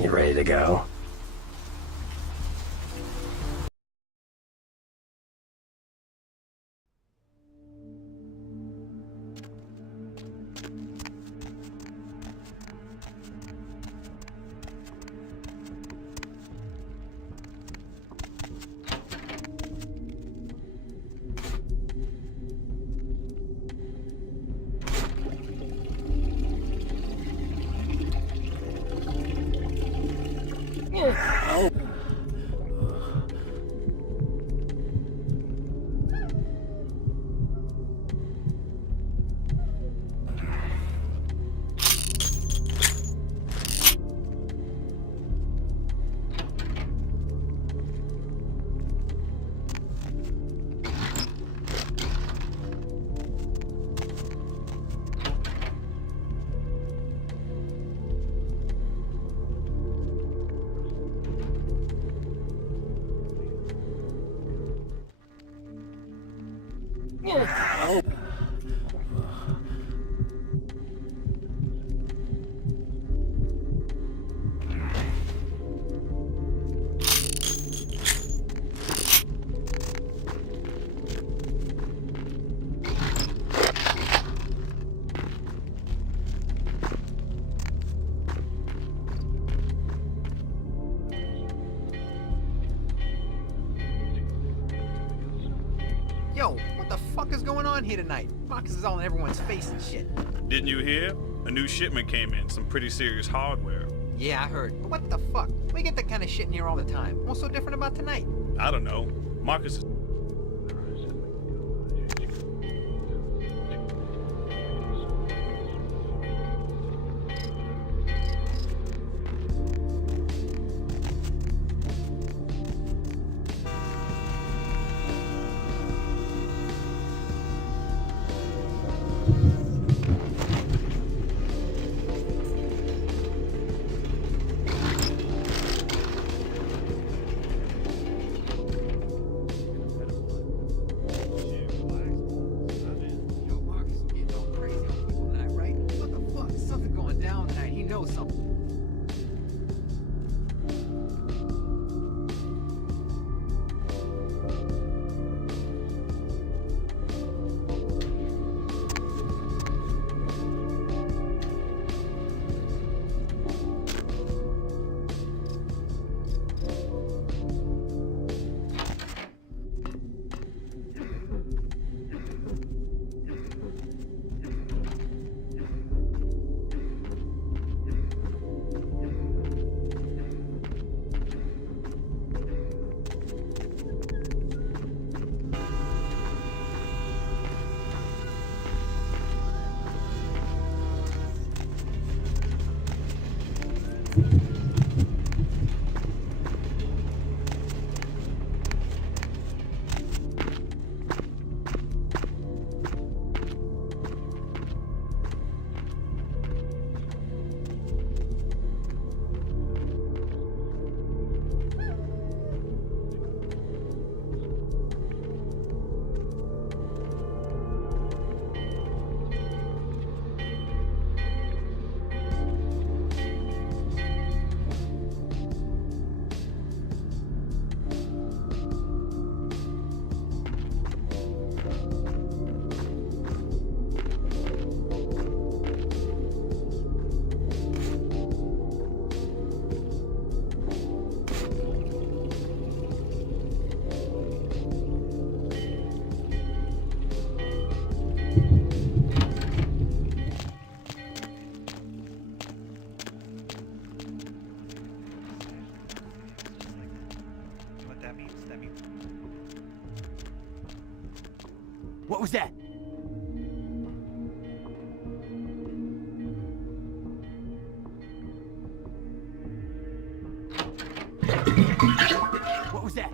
You ready to go? Yo, what the fuck is going on here tonight? Marcus is all in everyone's face and shit. Didn't you hear? A new shipment came in, some pretty serious hardware. Yeah, I heard. But what the fuck? We get that kind of shit in here all the time. What's so different about tonight? I don't know. Marcus is... Yo, Marcus is getting all crazy on people tonight, right? What the fuck? Something going down tonight. He knows something. What was that? What was that?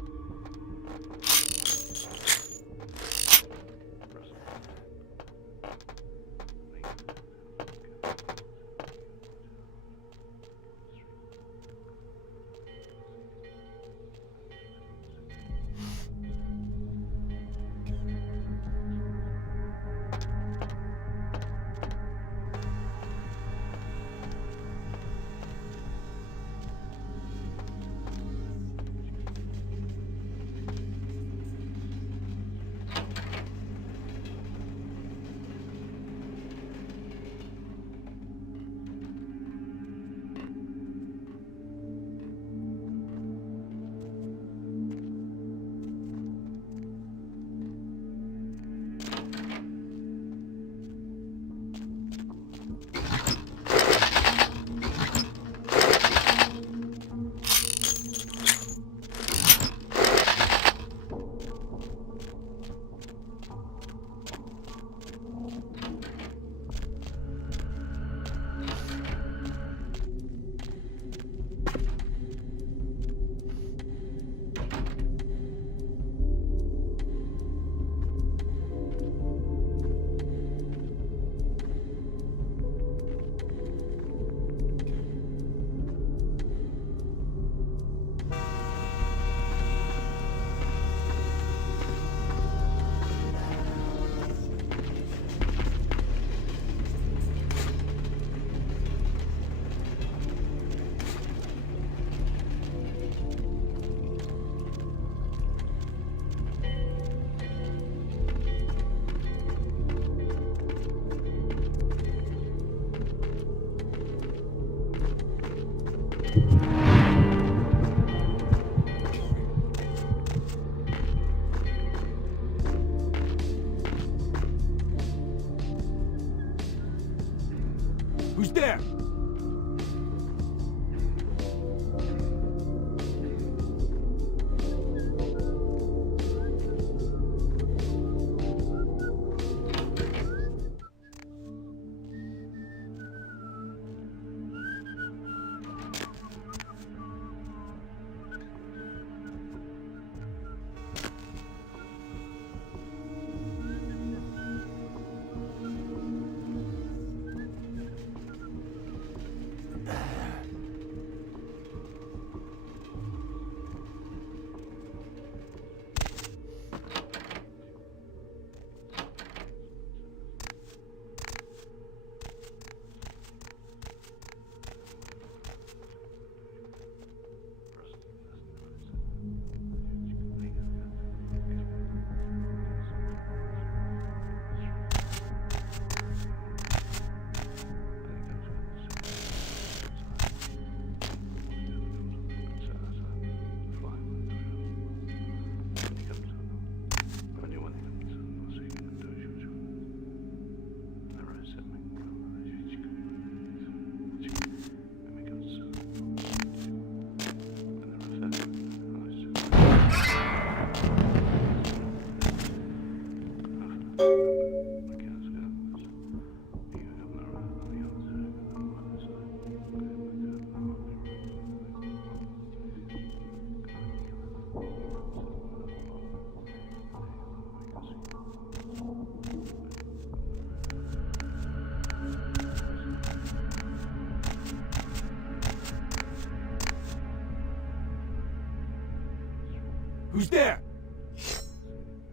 Who's there?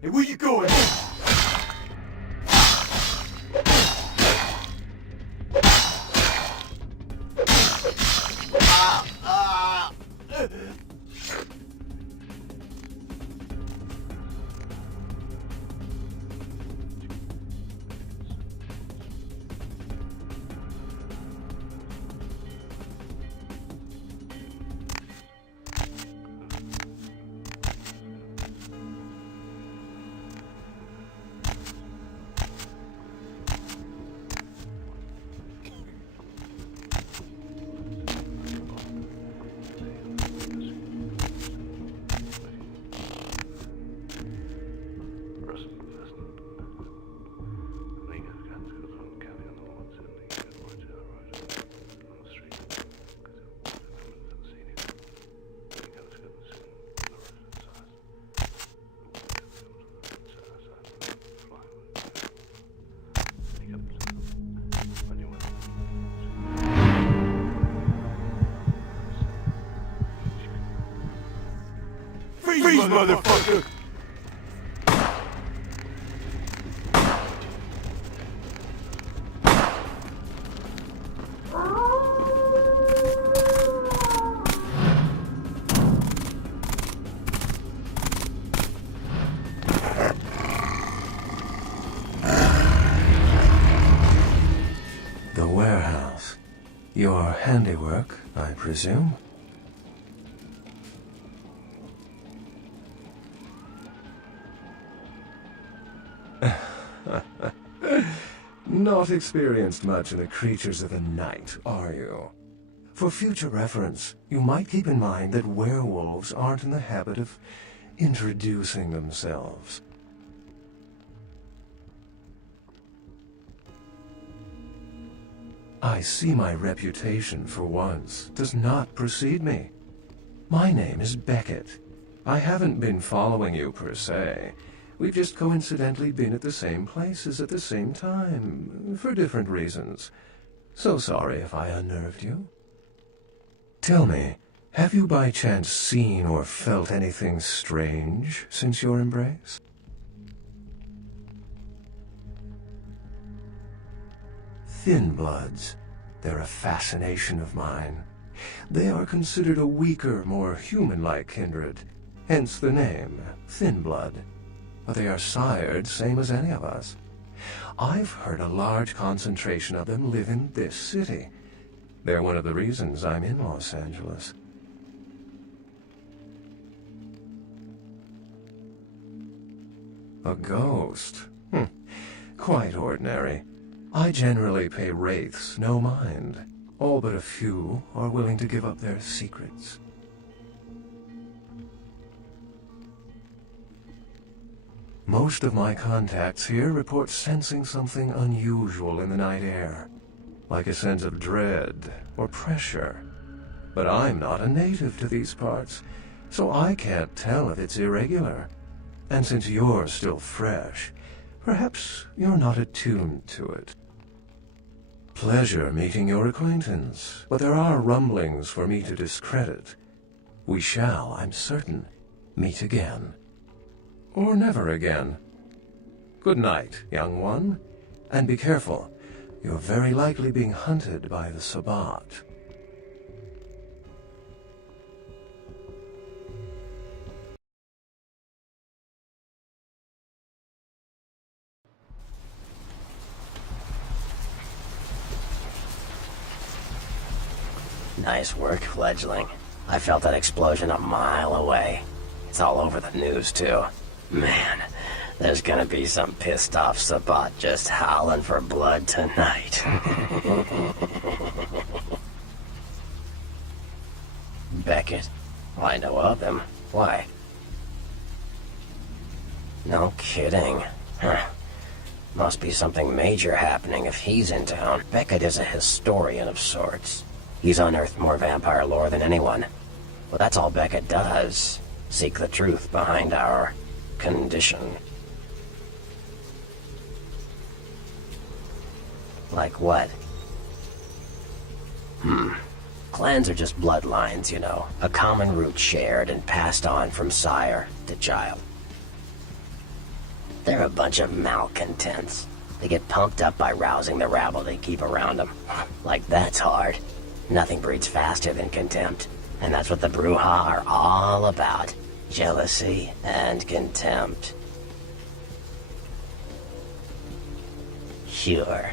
Hey, where you going? Freeze, motherfucker! The warehouse. Your handiwork, I presume? Not experienced much in the creatures of the night, are you? For future reference, you might keep in mind that werewolves aren't in the habit of introducing themselves. I see my reputation, for once, does not precede me. My name is Beckett. I haven't been following you per se. We've just coincidentally been at the same places at the same time, for different reasons. So sorry if I unnerved you. Tell me, have you by chance seen or felt anything strange since your embrace? Thin bloods. They're a fascination of mine. They are considered a weaker, more human-like kindred, hence the name, Thin Blood. But they are sired same as any of us. I've heard a large concentration of them live in this city. They're one of the reasons I'm in Los Angeles. A ghost? Quite ordinary. I generally pay wraiths no mind. All but a few are willing to give up their secrets. Most of my contacts here report sensing something unusual in the night air, like a sense of dread or pressure. But I'm not a native to these parts, so I can't tell if it's irregular. And since you're still fresh, perhaps you're not attuned to it. Pleasure meeting your acquaintance, but there are rumblings for me to discredit. We shall, I'm certain, meet again. Or never again. Good night, young one, and be careful. You're very likely being hunted by the Sabbat. Nice work, fledgling. I felt that explosion a mile away. It's all over the news, too. Man, there's gonna be some pissed off Sabbat just howling for blood tonight. Beckett? Well, I know of him. Why? No kidding. Huh. Must be something major happening if he's in town. Beckett is a historian of sorts. He's unearthed more vampire lore than anyone. Well, that's all Beckett does. Seek the truth behind our condition. Like what? Clans are just bloodlines, you know, a common root shared and passed on from sire to child. They're a bunch of malcontents. They get pumped up by rousing the rabble they keep around them. Like, that's hard. Nothing breeds faster than contempt. And that's what the Bruja are all about. Jealousy and contempt. Sure.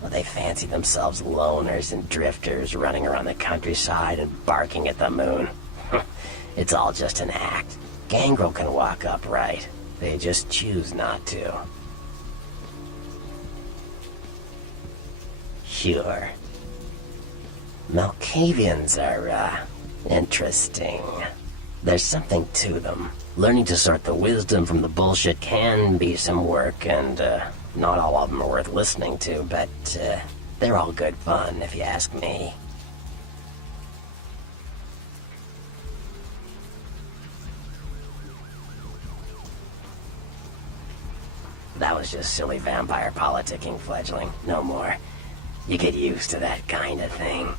Well, they fancy themselves loners and drifters running around the countryside and barking at the moon. It's all just an act. Gangrel can walk upright. They just choose not to. Sure. Malkavians are, interesting. There's something to them. Learning to sort the wisdom from the bullshit can be some work, and, not all of them are worth listening to, but, they're all good fun, if you ask me. That was just silly vampire politicking, fledgling. No more. You get used to that kind of thing.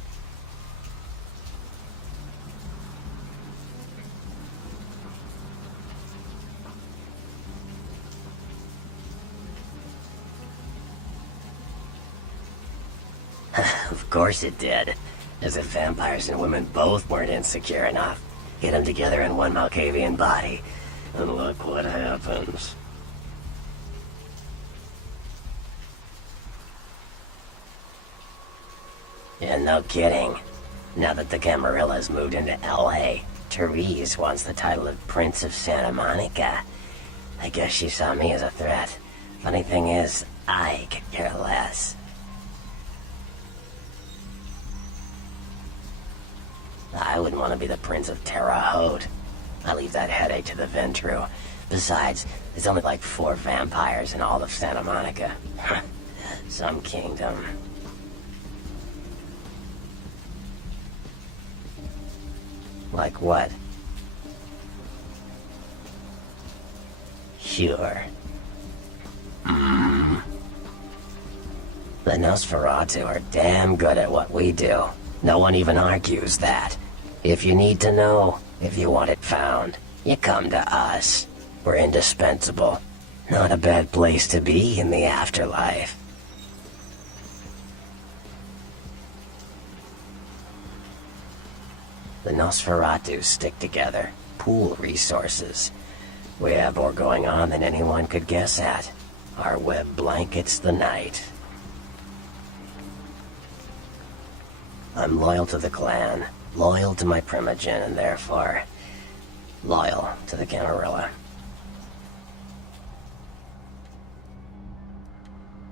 Of course it did. As if vampires and women both weren't insecure enough. Get them together in one Malkavian body, and look what happens. Yeah, no kidding. Now that the Camarillas moved into L.A., Therese wants the title of Prince of Santa Monica. I guess she saw me as a threat. Funny thing is, I could care less. I wouldn't want to be the Prince of Terre Haute. I leave that headache to the Ventru. Besides, there's only like 4 vampires in all of Santa Monica. Some kingdom. Like what? Sure. The Nosferatu are damn good at what we do. No one even argues that. If you need to know, if you want it found, you come to us. We're indispensable. Not a bad place to be in the afterlife. The Nosferatu stick together, pool resources. We have more going on than anyone could guess at. Our web blankets the night. I'm loyal to the clan, loyal to my primogen, and therefore loyal to the Camarilla.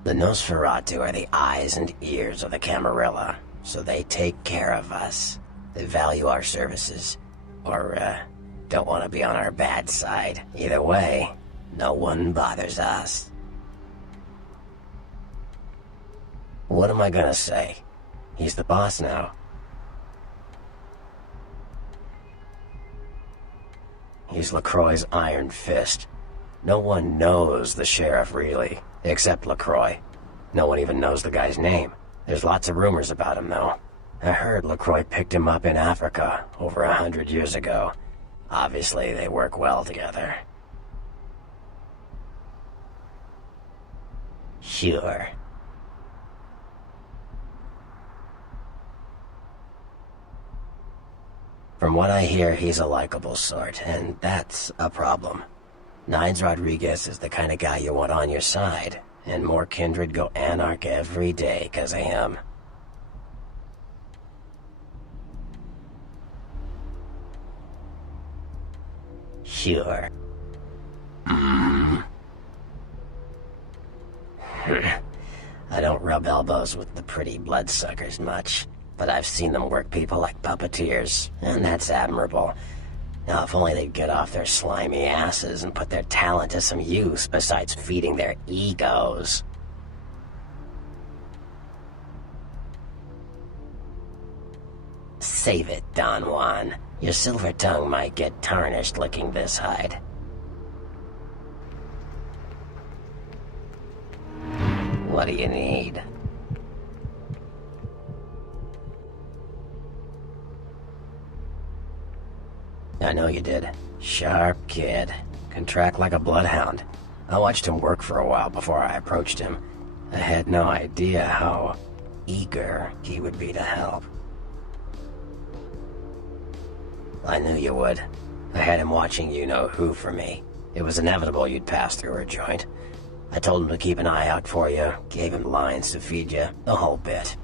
The Nosferatu are the eyes and ears of the Camarilla, so they take care of us. They value our services, or, don't want to be on our bad side. Either way, no one bothers us. What am I gonna say? He's the boss now. He's LaCroix's iron fist. No one knows the sheriff, really, except LaCroix. No one even knows the guy's name. There's lots of rumors about him, though. I heard LaCroix picked him up in Africa over 100 years ago. Obviously, they work well together. Sure. From what I hear, he's a likable sort, and that's a problem. Nines Rodriguez is the kind of guy you want on your side, and more kindred go anarch every day 'cause of him. Sure. I don't rub elbows with the pretty bloodsuckers much, but I've seen them work people like puppeteers, and that's admirable. Now, if only they'd get off their slimy asses and put their talent to some use besides feeding their egos. Save it, Don Juan. Your silver tongue might get tarnished licking this hide. What do you need? I know you did. Sharp kid. Can track like a bloodhound. I watched him work for a while before I approached him. I had no idea how eager he would be to help. I knew you would. I had him watching you-know-who for me. It was inevitable you'd pass through her joint. I told him to keep an eye out for you, gave him lines to feed you, the whole bit.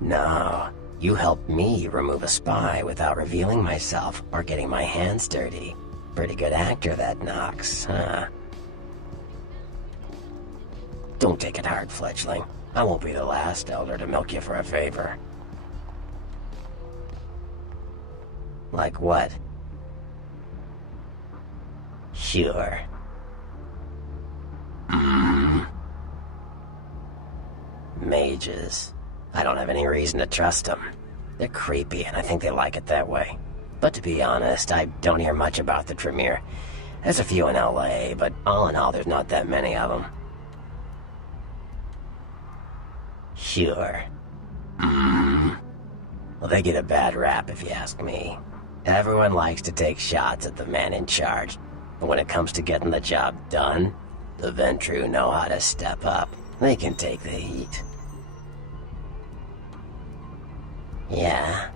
No, you helped me remove a spy without revealing myself or getting my hands dirty. Pretty good actor, that Knox, huh? Don't take it hard, fledgling. I won't be the last elder to milk you for a favor. Like what? Sure. Mages. I don't have any reason to trust them. They're creepy, and I think they like it that way. But to be honest, I don't hear much about the Tremere. There's a few in LA, but all in all, there's not that many of them. Sure. Well, they get a bad rap if you ask me. Everyone likes to take shots at the man in charge, but when it comes to getting the job done, the Ventru know how to step up. They can take the heat. Yeah.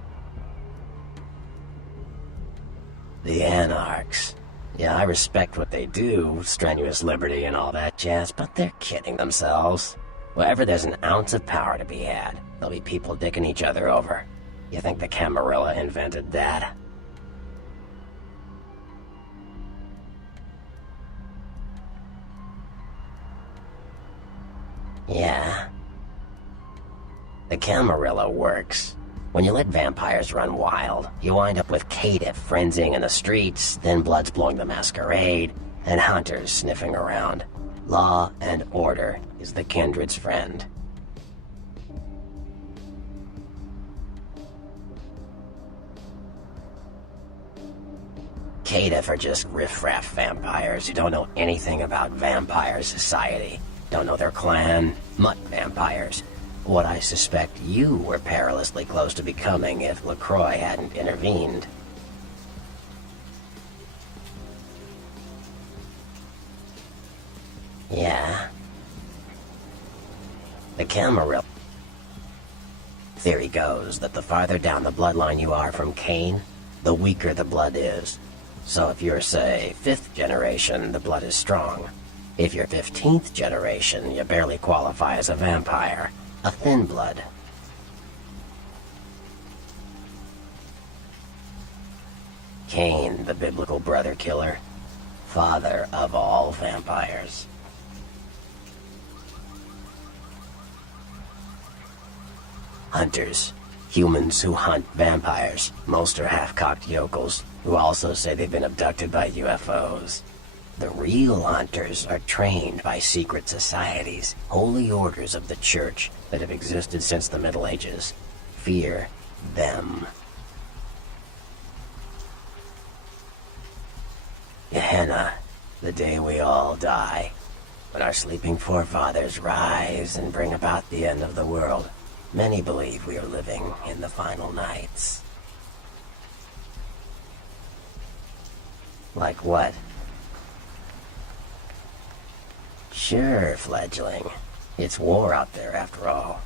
The Anarchs. Yeah, I respect what they do, strenuous liberty and all that jazz, but they're kidding themselves. Wherever there's an ounce of power to be had, there'll be people dicking each other over. You think the Camarilla invented that? Yeah. The Camarilla works. When you let vampires run wild, you wind up with caitiff frenzying in the streets, then Bloods blowing the masquerade, and hunters sniffing around. Law and order is the kindred's friend. Caitiff are just riffraff vampires who don't know anything about vampire society. Don't know their clan, mutt vampires. What I suspect you were perilously close to becoming if LaCroix hadn't intervened. Yeah. The Camarilla theory goes that the farther down the bloodline you are from Cain, the weaker the blood is. So if you're, say, 5th generation, the blood is strong. If you're 15th generation, you barely qualify as a vampire. A thin blood. Cain, the biblical brother killer, father of all vampires. Hunters. Humans who hunt vampires. Most are half-cocked yokels, who also say they've been abducted by UFOs. The real hunters are trained by secret societies, holy orders of the church that have existed since the Middle Ages. Fear them. Gehenna, the day we all die. When our sleeping forefathers rise and bring about the end of the world, many believe we are living in the final nights. Like what? Sure, fledgling. It's war out there, after all.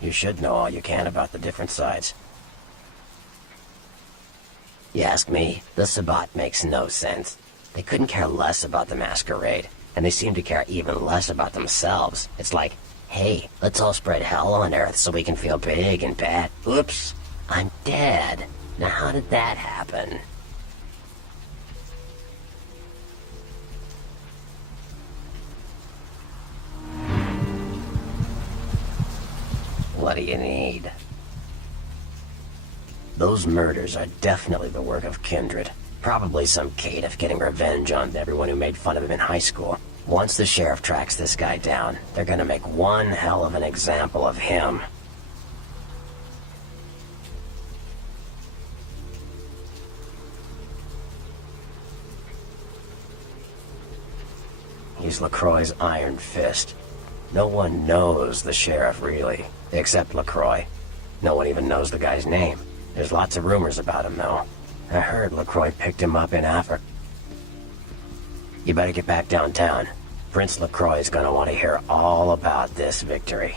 You should know all you can about the different sides. You ask me, the Sabbat makes no sense. They couldn't care less about the masquerade, and they seem to care even less about themselves. It's like, hey, let's all spread hell on Earth so we can feel big and bad. Oops, I'm dead. Now how did that happen? What do you need? Those murders are definitely the work of kindred. Probably some caitiff getting revenge on everyone who made fun of him in high school. Once the sheriff tracks this guy down, they're gonna make one hell of an example of him. He's LaCroix's iron fist. No one knows the sheriff, really, except LaCroix. No one even knows the guy's name. There's lots of rumors about him, though. I heard LaCroix picked him up in Africa. You better get back downtown. Prince LaCroix's gonna want to hear all about this victory.